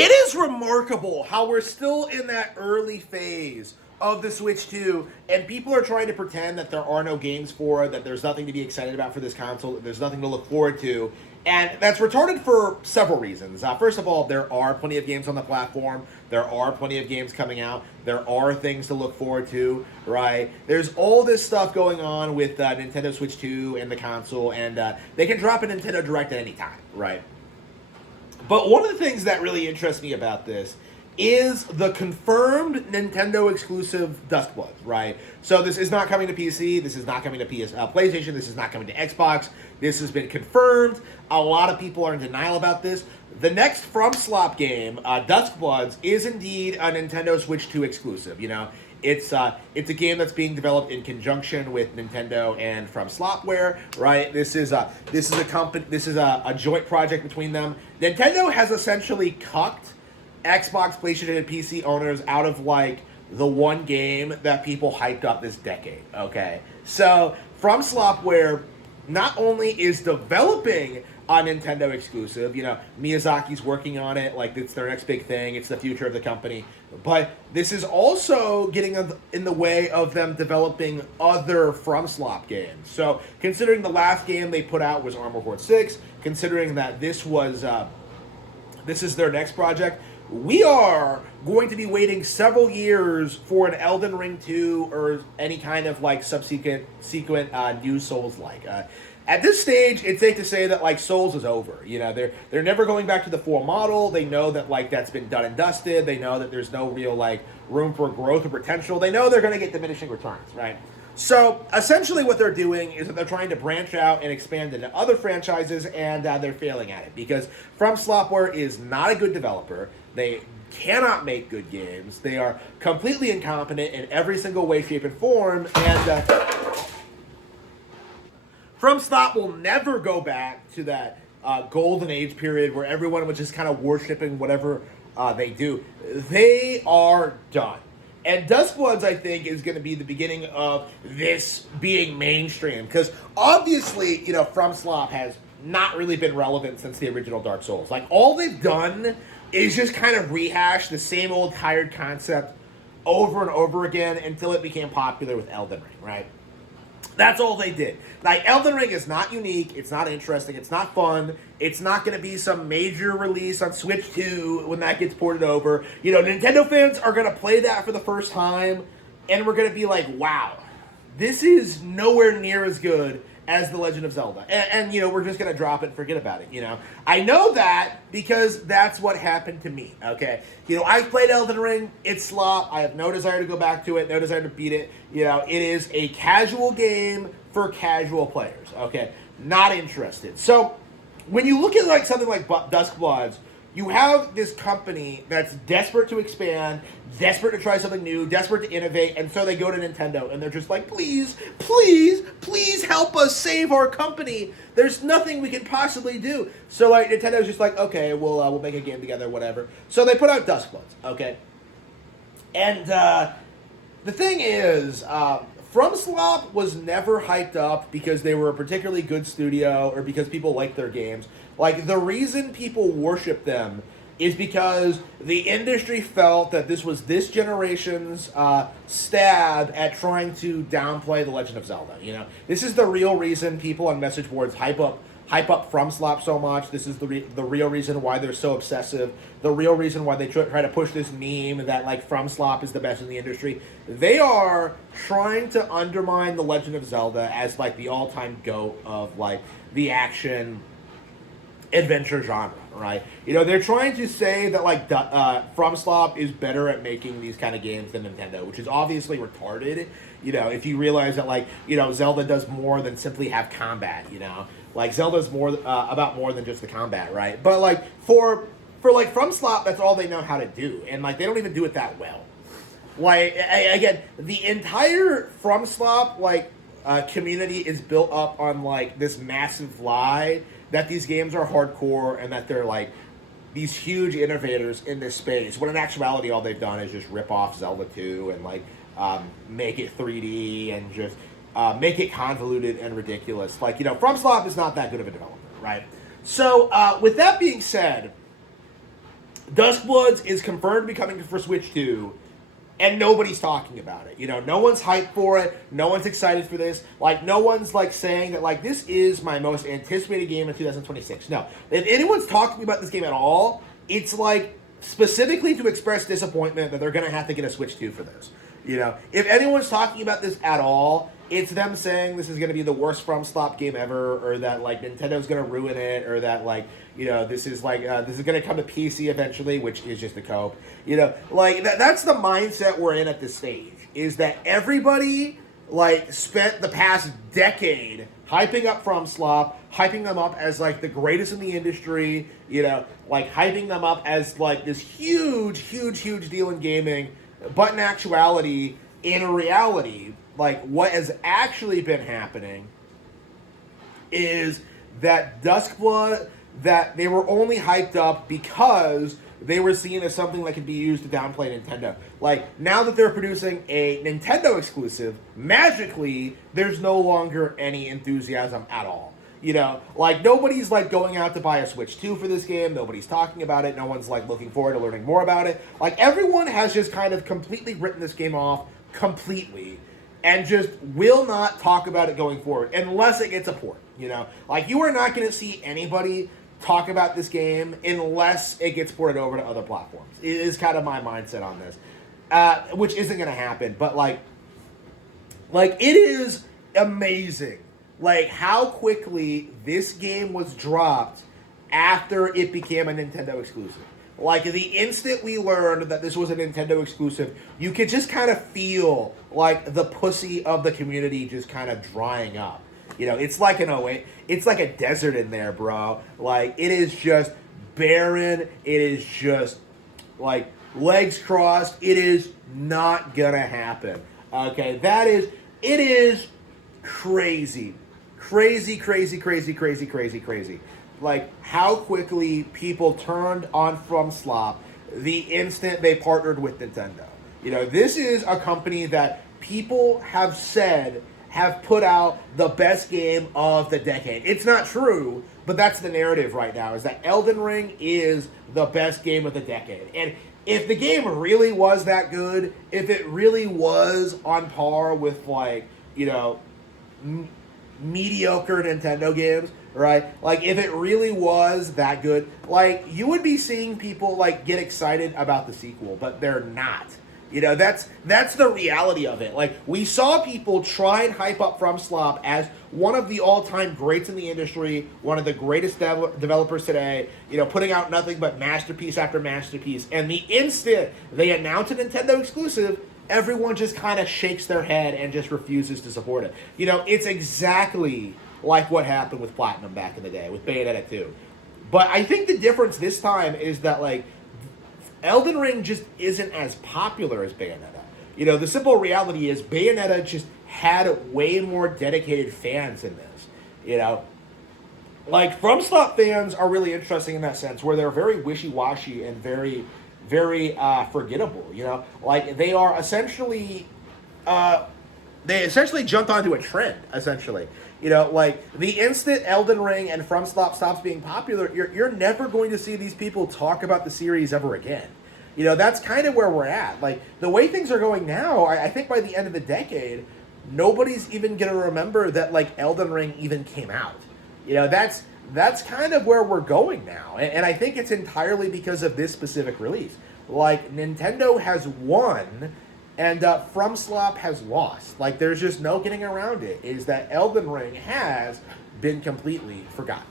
It is remarkable how we're still in that early phase of the Switch 2, and people are trying to pretend that there are no games for it, that there's nothing to be excited about for this console, that there's nothing to look forward to. And that's retarded for several reasons. First of all, there are plenty of games on the platform. There are plenty of games coming out. There are things to look forward to, right? There's all this stuff going on with Nintendo Switch 2 and the console, and they can drop a Nintendo Direct at any time, right? But one of the things that really interests me about this is the confirmed Nintendo exclusive Duskbloods, right? So this is not coming to PC, this is not coming to PlayStation, this is not coming to Xbox. This has been confirmed. A lot of people are in denial about this. The next FromSlop game, Duskbloods, is indeed a Nintendo Switch 2 exclusive. You know, it's a game that's being developed in conjunction with Nintendo and FromSlopware, right? This is a company. This is a joint project between them. Nintendo has essentially cucked Xbox, PlayStation, and PC owners out of like the one game that people hyped up this decade. Okay, so FromSlopware not only is developing a Nintendo exclusive, you know, Miyazaki's working on it, like it's their next big thing, it's the future of the company, but this is also getting in the way of them developing other FromSlop games. So considering the last game they put out was Armored Core 6, considering that this is their next project, we are going to be waiting several years for an Elden Ring 2 or any kind of like subsequent new Souls-like. At this stage, it's safe to say that like Souls is over. You know, they're never going back to the full model. They know that like that's been done and dusted. They know that there's no real like room for growth or potential. They know they're going to get diminishing returns, right? So essentially what they're doing is that they're trying to branch out and expand into other franchises, and they're failing at it because FromSlopware is not a good developer. They cannot make good games. They are completely incompetent in every single way, shape, and form, and FromSlop will never go back to that golden age period where everyone was just kind of worshiping whatever they do. They are done. And Duskbloods, I think, is going to be the beginning of this being mainstream. Because obviously, you know, FromSlop has not really been relevant since the original Dark Souls. Like, all they've done is just kind of rehash the same old tired concept over and over again until it became popular with Elden Ring, right? That's all they did. Like, Elden Ring is not unique, it's not interesting, it's not fun, it's not going to be some major release on Switch 2 when that gets ported over. You know, Nintendo fans are going to play that for the first time, and we're going to be like, wow, this is nowhere near as good as The Legend of Zelda. And you know, we're just going to drop it and forget about it, you know. I know that because that's what happened to me, okay? You know, I played Elden Ring, it's slop, I have no desire to go back to it, no desire to beat it. You know, it is a casual game for casual players, okay? Not interested. So, when you look at like something like Duskbloods, you have this company that's desperate to expand, desperate to try something new, desperate to innovate, and so they go to Nintendo, and they're just like, please, please, please help us save our company. There's nothing we can possibly do. So, like, Nintendo's just like, okay, we'll make a game together, whatever. So they put out Duskbloods, okay? And the thing is, FromSlop was never hyped up because they were a particularly good studio or because people liked their games. Like, the reason people worship them is because the industry felt that this was this generation's stab at trying to downplay The Legend of Zelda, you know? This is the real reason people on message boards hype up FromSlop so much. This is the real reason why they're so obsessive. The real reason why they try to push this meme that, like, FromSlop is the best in the industry. They are trying to undermine The Legend of Zelda as, like, the all-time GOAT of, like, the action adventure genre, right? You know, they're trying to say that, like, FromSlop is better at making these kind of games than Nintendo, which is obviously retarded, you know, if you realize that, like, you know, Zelda does more than simply have combat, you know? Like, Zelda's more about more than just the combat, right? But, like, for like, FromSlop, that's all they know how to do, and, like, they don't even do it that well. Like, again, the entire FromSlop, like, community is built up on, like, this massive lie that these games are hardcore and that they're, like, these huge innovators in this space, when in actuality all they've done is just rip off Zelda 2 and, like, make it 3D and just make it convoluted and ridiculous. Like, you know, FromSlop is not that good of a developer, right? So, with that being said, Duskbloods is confirmed to be coming for Switch 2, and nobody's talking about it. No one's hyped for it. No one's excited for this. Like, no one's, like, saying that, like, this is my most anticipated game in 2026. No. If anyone's talking about this game at all, it's, like, specifically to express disappointment that they're going to have to get a Switch 2 for this. If anyone's talking about this at all, it's them saying this is going to be the worst FromSoft game ever, or that, like, Nintendo's going to ruin it, or that, like, this is going to come to PC eventually, which is just a cope. Like, that's the mindset we're in at this stage, is that everybody, like, spent the past decade hyping up FromSoft, hyping them up as, like, the greatest in the industry, like, hyping them up as, like, this huge, huge, huge deal in gaming, but in actuality, in reality, like, what has actually been happening is that Duskblood, that they were only hyped up because they were seen as something that could be used to downplay Nintendo. Like, now that they're producing a Nintendo exclusive, magically, there's no longer any enthusiasm at all. Like, nobody's, like, going out to buy a Switch 2 for this game. Nobody's talking about it. No one's, like, looking forward to learning more about it. Like, everyone has just kind of completely written this game off completely and just will not talk about it going forward unless it gets a port. Like, you are not going to see anybody talk about this game unless it gets ported over to other platforms. It is kind of my mindset on this, which isn't going to happen. But, like, it is amazing, like, how quickly this game was dropped after it became a Nintendo exclusive. Like, the instant we learned that this was a Nintendo exclusive, you could just kind of feel, like, the pussy of the community just kind of drying up. It's like it's like a desert in there, bro. Like, it is just barren. It is just, like, legs crossed. It is not gonna happen. Okay, it is crazy. Crazy. Like, how quickly people turned on FromSoft the instant they partnered with Nintendo. This is a company that people have said have put out the best game of the decade. It's not true, but that's the narrative right now, is that Elden Ring is the best game of the decade. And if the game really was that good, if it really was on par with, like, mediocre Nintendo games, right? Like, if it really was that good, like, you would be seeing people, like, get excited about the sequel, but they're not. That's the reality of it. Like, we saw people try and hype up FromSoft as one of the all-time greats in the industry, one of the greatest developers today, putting out nothing but masterpiece after masterpiece. And the instant they announce a Nintendo exclusive, everyone just kind of shakes their head and just refuses to support it. It's exactly like what happened with Platinum back in the day, with Bayonetta 2. But I think the difference this time is that, like, Elden Ring just isn't as popular as Bayonetta. The simple reality is Bayonetta just had way more dedicated fans in this. Like, FromSoft fans are really interesting in that sense, where they're very wishy-washy and very, very forgettable. Like, they are essentially, they essentially jumped onto a trend, essentially. Like, the instant Elden Ring and FromSoft stops being popular, you're never going to see these people talk about the series ever again. That's kind of where we're at. Like, the way things are going now, I think by the end of the decade, nobody's even going to remember that, like, Elden Ring even came out. That's kind of where we're going now. And I think it's entirely because of this specific release. Like, Nintendo has won, and FromSoft has lost. Like, there's just no getting around it, is that Elden Ring has been completely forgotten.